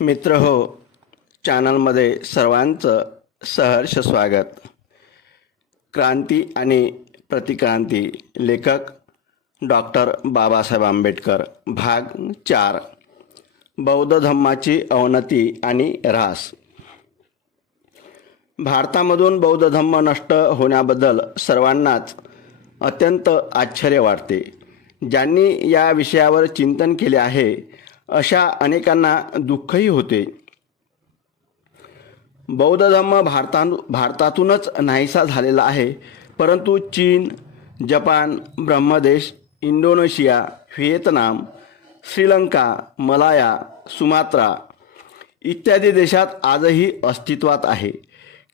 मित्र हो, चॅनलमध्ये सर्वांचं सहर्ष स्वागत। क्रांती आणि प्रतिक्रांती, लेखक डॉक्टर बाबासाहेब आंबेडकर, भाग 4, बौद्ध धम्माची अवनती आणि ऱ्हास। भारतामधून बौद्ध धम्म नष्ट होण्याबद्दल सर्वांनाच अत्यंत आश्चर्य वाटते। ज्यांनी या विषयावर चिंतन केले आहे अशा अनेकांना दुःखही होते। बौद्ध धम्म भारतातूनच नाहीसा झालेला आहे, परंतु चीन, जपान, ब्रह्मदेश, Indonesia, Vietnam, Sri Lanka, Malaya, Sumatra इत्यादी देशात आजही अस्तित्वात आहे।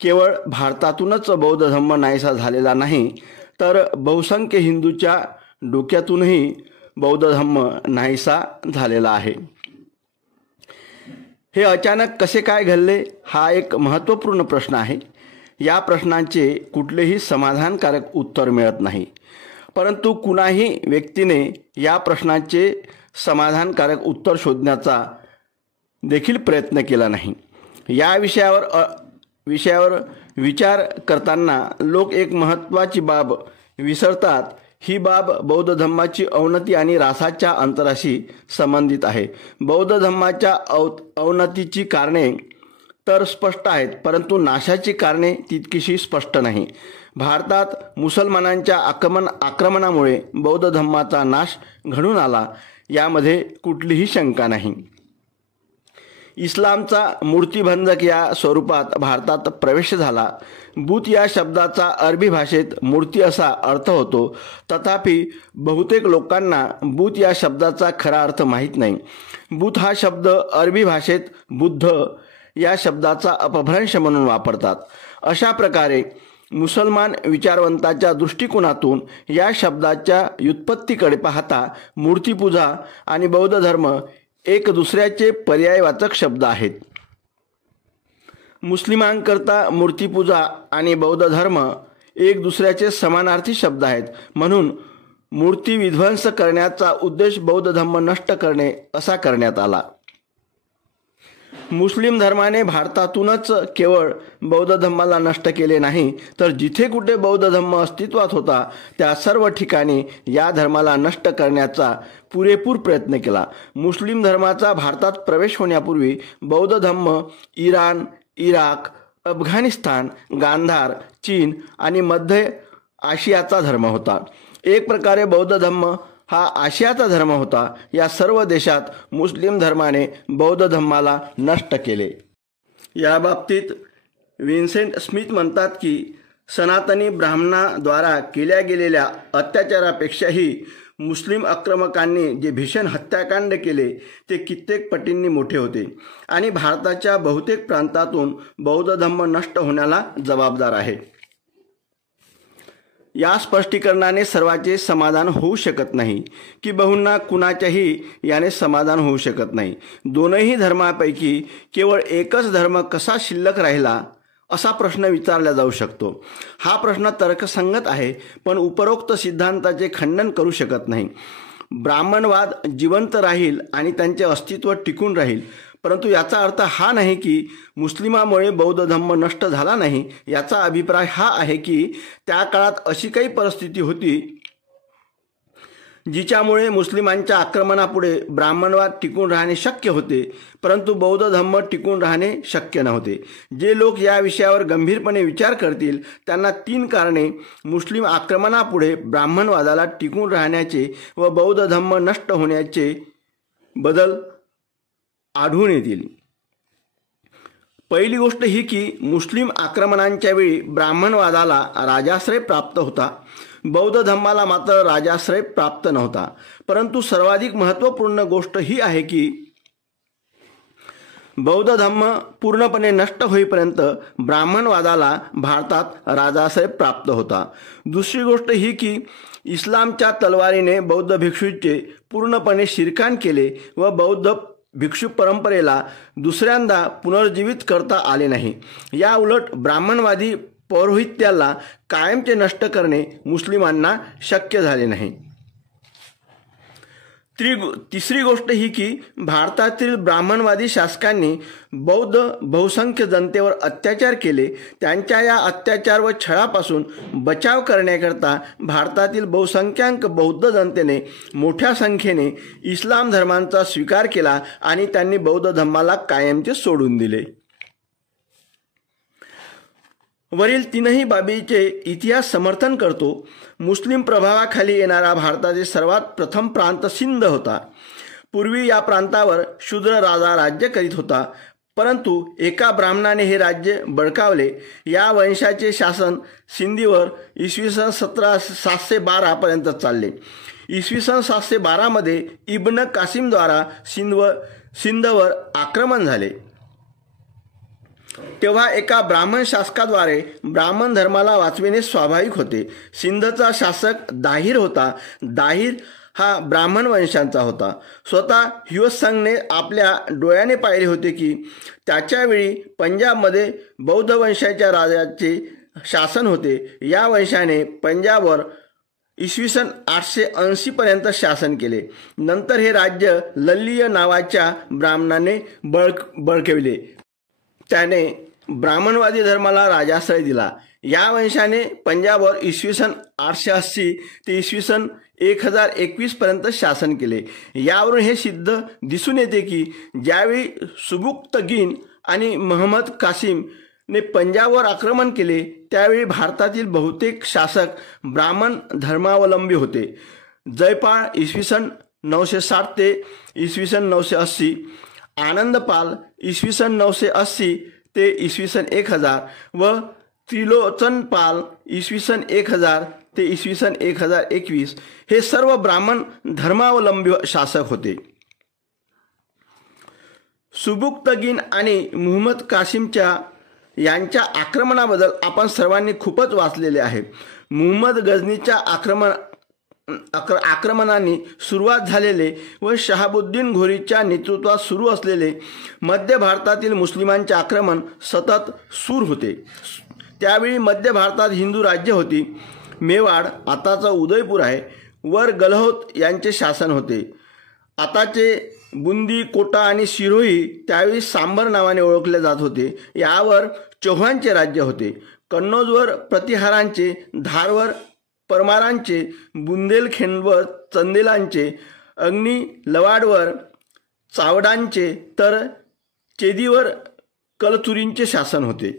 केवळ भारतातूनच बौद्ध धम्म नाहीसा झालेला नाही, तर बहुसंख्य हिंदूच्या डोक्यातूनही बौद्ध धम्म नाहीसा झालेला आहे। हे अचानक कसे काय घडले हा एक महत्त्वपूर्ण प्रश्न आहे। या प्रश्नांचे कुठलेही समाधानकारक उत्तर मिळत नाही, परंतु कुणाही व्यक्तीने या प्रश्नांचे समाधानकारक उत्तर शोधण्याचा देखील प्रयत्न केला नाही। या विषयावर विचार करताना लोक एक महत्त्वाची बाब विसरतात। ही बाब बौद्ध धम्माची अवनती आणि ऱ्हासाच्या अंतराशी संबंधित आहे। बौद्ध धम्माच्या अवनतीची कारणे तर स्पष्ट आहेत, परंतु नाशाची कारणे तितकीशी स्पष्ट नाही। भारतात मुसलमानांच्या आक्रमणामुळे बौद्ध धम्माचा नाश घडून आला, यामध्ये कुठलीही शंका नाही। इस्लामचा मूर्तिबंधक या स्वरूपात भारतात प्रवेश झाला। बुत या शब्दाचा अरबी भाषेत मूर्ती असा अर्थ होतो, तथापि बहुतेक लोकांना बुत या शब्दाचा खरा अर्थ माहीत नाही। बुत हा शब्द अरबी भाषेत बुद्ध या शब्दाचा अपभ्रंश म्हणून वापरतात। अशा प्रकारे मुसलमान विचारवंताच्या दृष्टिकोनातून या शब्दाच्या व्युत्पत्तीकडे पाहता मूर्तिपूजा आणि बौद्ध धर्म एक दुसऱ्याचे पर्यायवाचक शब्द आहेत। मुस्लिमांकरता मूर्तिपूजा आणि बौद्ध धर्म एक दुसऱ्याचे समानार्थी शब्द आहेत, म्हणून मूर्ती विध्वंस करण्याचा उद्देश बौद्ध धर्म नष्ट करणे असा करण्यात आला। मुस्लिम धर्माने भारतातूनच केवळ बौद्ध धम्माला नष्ट केले नाही, तर जिथे कुठे बौद्ध धम्म अस्तित्वात होता त्या सर्व ठिकाणी या धर्माला नष्ट करण्याचा पुरेपूर प्रयत्न केला। मुस्लिम धर्माचा भारतात प्रवेश होण्यापूर्वी बौद्ध धम्म इराण, इराक, अफगाणिस्तान, गांधार, चीन आणि मध्य आशियाचा धर्म होता। एक प्रकारे बौद्ध धम्म हा आशियाचा धर्म होता। या सर्व देशात मुस्लिम धर्माने बौद्ध धम्माला नष्ट केले। या बाबतीत विन्सेंट स्मिथ म्हणतात की सनातनी ब्राह्मणाद्वारा केल्या गेलेल्या अत्याचारापेक्षाही मुस्लिम आक्रमकांनी जे भीषण हत्याकांड केले ते कित्येक पटींनी मोठे होते आणि भारताच्या बहुतेक प्रांतातून बौद्ध धम्म नष्ट होण्याला जबाबदार आहे। या स्पष्टीकरणाने सर्वांचे समाधान होऊ शकत नाही की बहुंना कुणाच्याही याने समाधान होऊ शकत नाही। दोनही धर्मापैकी केवळ एकच धर्म कसा शिल्लक राहिला असा प्रश्न विचारला जाऊ शकतो। हा प्रश्न तर्कसंगत आहे, पण उपरोक्त सिद्धांताचे खंडन करू शकत नाही। ब्राह्मणवाद जिवंत राहील आणि त्यांचे अस्तित्व टिकून राहील, परंतु याचा अर्थ हा नाही की मुस्लिमामुळे बौद्ध धम्म नष्ट झाला नाही। याचा अभिप्राय हा आहे की त्या काळात अशी काही परिस्थिती होती जिच्यामुळे मुस्लिमांच्या आक्रमणापुढे ब्राह्मणवाद टिकून राहणे शक्य होते, परंतु बौद्ध धम्म टिकून राहणे शक्य नव्हते। जे लोक या विषयावर गंभीरपणे विचार करतील त्यांना 3 कारणे मुस्लिम आक्रमणापुढे ब्राह्मणवादाला टिकून राहण्याचे व बौद्ध धम्म नष्ट होण्याचे बदल आढळून येतील। पहिली गोष्ट ही की मुस्लिम आक्रमणांच्या वेळी ब्राह्मणवादाला राजाश्रय प्राप्त होता, बौद्ध धम्माला मात्र राजाश्रय प्राप्त नव्हता। परंतु सर्वाधिक महत्त्वपूर्ण गोष्ट ही आहे की बौद्ध धम्म पूर्णपणे नष्ट होईपर्यंत ब्राह्मणवादाला भारतात राजाश्रय प्राप्त होता। दुसरी गोष्ट ही की इस्लामच्या तलवारीने बौद्ध भिक्षूचे पूर्णपणे शिरकाण केले व बौद्ध भिक्षू परंपरेला दुसऱ्यांदा पुनर्जीवित करता आले नाही। या उलट ब्राह्मणवादी पौरोहित्याला कायमचे नष्ट करणे मुस्लिमांना शक्य झाले नाही। तिसरी गोष्ट ही की भारतातील ब्राह्मणवादी शासकांनी बौद्ध बहुसंख्य जनतेवर अत्याचार केले. त्यांच्या या अत्याचार व छळापासून बचाव करण्याकरता भारतातील बहुसंख्याक बौद्ध जनतेने मोठ्या संख्येने इस्लाम धर्मांचा स्वीकार केला आणि त्यांनी बौद्ध धर्माला कायमचे सोडून दिले. वरील तीनही बाबीचे इतिहास समर्थन करतो. मुस्लिम प्रभावाखाली येणारा भारतातील सर्वात प्रथम प्रांत सिंध होता. पूर्वी या प्रांतावर शूद्र राजा राज्य करीत होता, परंतु एका ब्राह्मणाने हे राज्य बळकावले. या वंशाचे शासन सिंधीवर इसवी सन 712 पर्यंत चालले. इसवी सन 712 मध्ये इब्न कासिमद्वारा सिंधवर आक्रमण झाले. तेव्हा एका ब्राह्मण शासकाद्वारे ब्राह्मण धर्माला वाचविणे स्वाभाविक होते. सिंधचा शासक दाहिर होता. दाहिर हा ब्राह्मण वंशांचा होता. स्वतः ह्युसंगने आपल्या डोळ्याने पाहिले होते की त्याच्या वेळी पंजाबमध्ये बौद्ध वंशाच्या राजाचे शासन होते. या वंशाने पंजाबवर इसवी सन 880 पर्यंत शासन केले. नंतर हे राज्य लल्लीय नावाच्या ब्राह्मणाने बळकविले. त्याने ब्राह्मणवादी धर्माला राजाश्रय दिला. या वंशाने पंजाबवर इसवी सन 880 ते इसवी सन 1021 पर्यंत शासन केले. यावरून हे सिद्ध दिसून येते की ज्यावेळी सुबुक्तगीन आणि महम्मद कासिम ने पंजाबवर आक्रमण केले त्यावेळी भारतातील बहुतेक शासक ब्राह्मण धर्मावलंबी होते. जयपाळ इसवी सन 960 ते इसवी सन 980, आनंदपाल इसवी सन 980 ते इसवी सन 1000 व त्रिलोचनपाल इसवी सन 1000 ते इसवी सन 1021 हे सर्व ब्राह्मण धर्मावलंबी शासक होते. सुबुक्तगीन आणि मुहम्मद कासिमच्या यांच्या आक्रमणाबद्दल आपण सर्वांनी खूपच वाचलेले आहे. मुहम्मद गझनीच्या आक्रमणांनी सुरुवात झालेले व शहाबुद्दीन घोरीच्या नेतृत्वात सुरू असलेले मध्य भारतातील मुस्लिमांचे आक्रमण सतत सुरू होते. त्यावेळी मध्य भारतात हिंदू राज्य होती. मेवाड आताचा उदयपूर आहे, वर गलहौत यांचे शासन होते. आताचे बुंदी, कोटा आणि सिरोही त्यावेळी सांबर नावाने ओळखले जात होते. यावर चौहानचे राज्य होते. कन्नौजवर प्रतिहारांचे, धारवर परमारांचे, बुंदेलखंडवर चंदेलांचे, अग्नी लवाडवर चावडांचे तर चेदीवर कलचुरींचे शासन होते.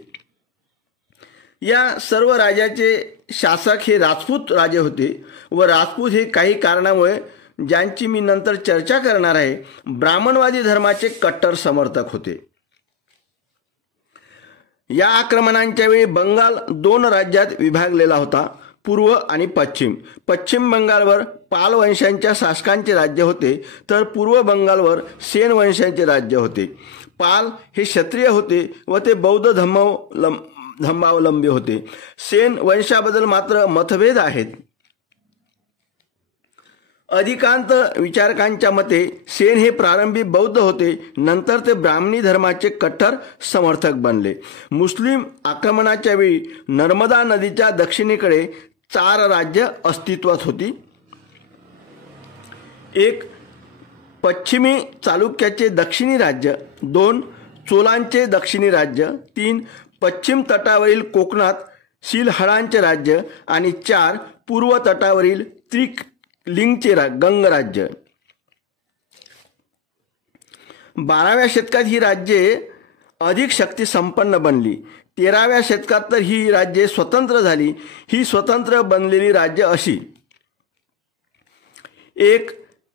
या सर्व राज्याचे शासक हे राजपूत राजे होते व राजपूत हे काही कारणामुळे, ज्यांची मी नंतर चर्चा करणार आहे, ब्राह्मणवादी धर्माचे कट्टर समर्थक होते. या आक्रमणांच्या वेळी बंगाल 2 राज्यात विभागलेला होता, पूर्व आणि पश्चिम. पश्चिम बंगालवर पाल वंशांच्या शासकांचे राज्य होते तर पूर्व बंगालवर सेन वंशांचे राज्य होते. पाल हे क्षत्रिय होते व ते बौद्ध धर्मावलंबी होते. सेन वंशाबद्दल मात्र मतभेद आहेत. अधिकांश विचारकांच्या मते सेन हे प्रारंभी बौद्ध होते, नंतर ते ब्राह्मणी धर्माचे कट्टर समर्थक बनले. मुस्लिम आक्रमणाच्या वेळी नर्मदा नदीच्या दक्षिणेकडे 4 राज्य अस्तित्वात होती. 1 पश्चिमी चालुक्याचे दक्षिणी राज्य, 2 चोलांचे दक्षिणी राज्य, 3 पश्चिम तटावरील कोकणात सिलहळांचे राज्य आणि 4 पूर्व तटावरील त्रिकलिंगचे गंगराज्य. 12व्या शतकात ही राज्ये अधिक शक्ती संपन्न बनली. 13व्या शतकात तर ही राज्ये स्वतंत्र झाली. ही स्वतंत्र बनलेली राज्य अशी: 1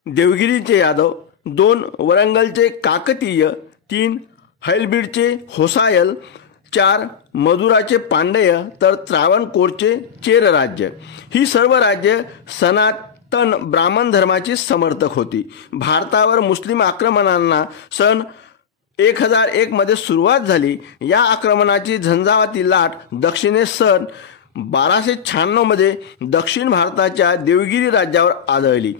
देवगिरीचे यादव, 2 वरंगलचे काकतीय, 3 हैलबीडचे होसायल, 4 मदुराचे पांड्य तर त्रावणकोरचे चेर राज्य. ही सर्व राज्य सनातन ब्राह्मण धर्माची समर्थक होती. भारतावर मुस्लिम आक्रमणांना सन 1001 मध्ये सुरुवात झाली. या आक्रमणाची झंझावाती लाट दक्षिणेस सन 1296 मध्ये दक्षिण भारताच्या देवगिरी राज्यावर आदळली.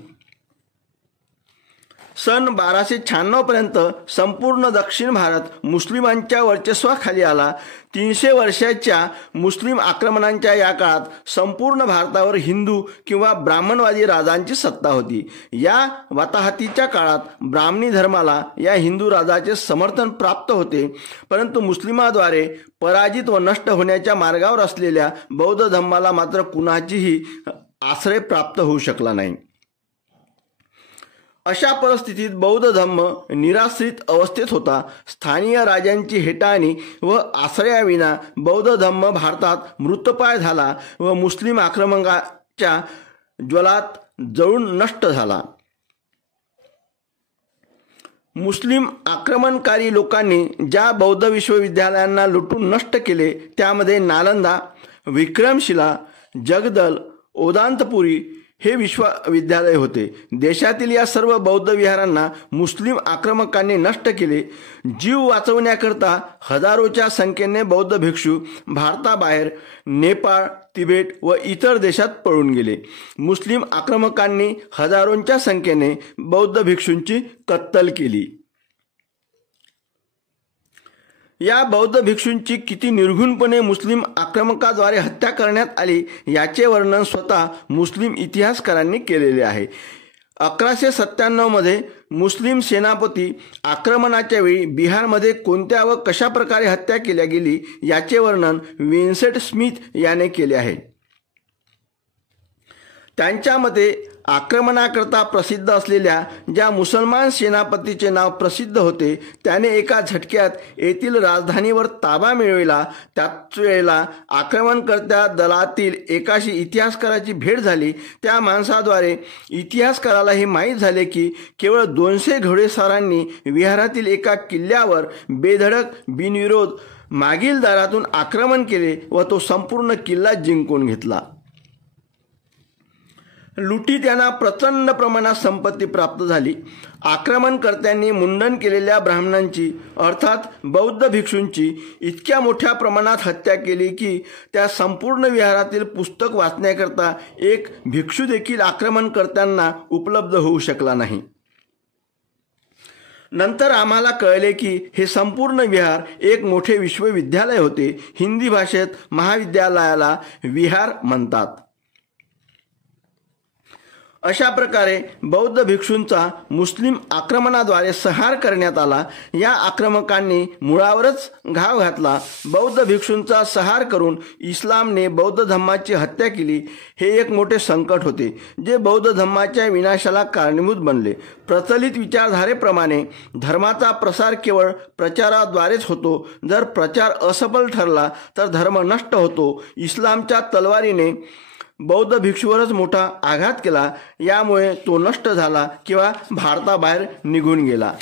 सन 1296 पर्यंत संपूर्ण दक्षिण भारत मुस्लिमांच्या वर्चस्वाखाली आला. 300 वर्षाच्या मुस्लिम आक्रमणांच्या या काळात संपूर्ण भारतावर हिंदू किंवा ब्राह्मणवादी राजांची सत्ता होती. या वाताहतीच्या काळात ब्राह्मणी धर्माला या हिंदू राजाचे समर्थन प्राप्त होते, परंतु मुस्लिमाद्वारे पराजित व नष्ट होण्याच्या मार्गावर असलेल्या बौद्ध धर्माला मात्र कुणाचीही आश्रय प्राप्त होऊ शकला नाही. अशा परिस्थितीत बौद्ध धर्म निराश्रित अवस्थेत होता. स्थानीय राजांची हेटाळणी व आश्रयाविना बौद्ध धर्म भारतात मृतपाय झाला व मुस्लिम आक्रमकांच्या ज्वलात जळून नष्ट झाला. मुस्लिम आक्रमणकारी लोकांनी ज्या बौद्ध विश्वविद्यालयांना लुटून नष्ट केले त्यामध्ये नालंदा, विक्रमशिला, जगदल, ओदांतपुरी हे विश्वविद्यालय होते. देशातील या सर्व बौद्ध विहारांना मुस्लिम आक्रमकांनी नष्ट केले. जीव वाचवण्याकरता हजारोच्या संख्येने बौद्ध भिक्षू भारताबाहेर नेपाळ, तिबेट व इतर देशात पळून गेले. मुस्लिम आक्रमकांनी हजारोंच्या संख्येने बौद्ध भिक्षूंची कत्तल केली. या बौद्ध भिक्षूंची किती निर्घृणपणे मुस्लिम आक्रमकाद्वारे हत्या करण्यात आली याचे वर्णन स्वतः मुस्लिम इतिहासकारांनी केलेले आहे. 1197 मध्ये मुस्लिम सेनापती आक्रमणाच्या वेळी बिहारमध्ये कोणत्या व कशा प्रकारे हत्या केल्या गेली याचे वर्णन विन्सेंट स्मिथ याने केले आहे. त्यांच्या मते आक्रमणाकरता प्रसिद्ध असलेल्या ज्या मुसलमान सेनापतीचे नाव प्रसिद्ध होते त्याने एका झटक्यात येथील राजधानीवर ताबा मिळविला. त्याच वेळेला आक्रमणकर्त्या दलातील एकाशी इतिहासकाराची भेट झाली. त्या माणसाद्वारे इतिहासकाराला हे माहीत झाले की केवळ 200 घोडेस्वारांनी विहारातील एका किल्ल्यावर बेधडक बिनविरोध मागील दारातून आक्रमण केले व तो संपूर्ण किल्ला जिंकून घेतला. लुटी त्यांना प्रचंड प्रमाणात संपत्ती प्राप्त झाली. आक्रमणकर्त्यांनी मुंडन केलेल्या ब्राह्मणांची अर्थात बौद्ध भिक्षूंची इतक्या मोठ्या प्रमाणात हत्या केली की त्या संपूर्ण विहारातील पुस्तक वाचण्याकरता एक भिक्षू देखील आक्रमणकर्त्यांना उपलब्ध होऊ शकला नाही. नंतर आम्हाला कळले की हे संपूर्ण विहार एक मोठे विश्वविद्यालय होते. हिंदी भाषेत महाविद्यालयाला विहार म्हणतात. अशा प्रकारे बौद्ध भिक्षूंचा मुस्लिम आक्रमणाद्वारे संहार करण्यात आला. या आक्रमकांनी मुळावरच घाव घातला. बौद्ध भिक्षूंचा संहार करून इस्लामने बौद्ध धर्माची हत्या केली. हे एक मोठे संकट होते जे बौद्ध धर्माच्या विनाशाला कारणीभूत बनले. प्रचलित विचारधारेप्रमाणे धर्माचा प्रसार केवळ प्रचाराद्वारेच होतो. जर प्रचार असफल ठरला तर धर्म नष्ट होतो. इस्लामच्या तलवारीने बौद्ध भिक्षूवरच मोठा आघात केला. यामुळे तो नष्ट झाला किंवा भारताबाहेर निघून गेला.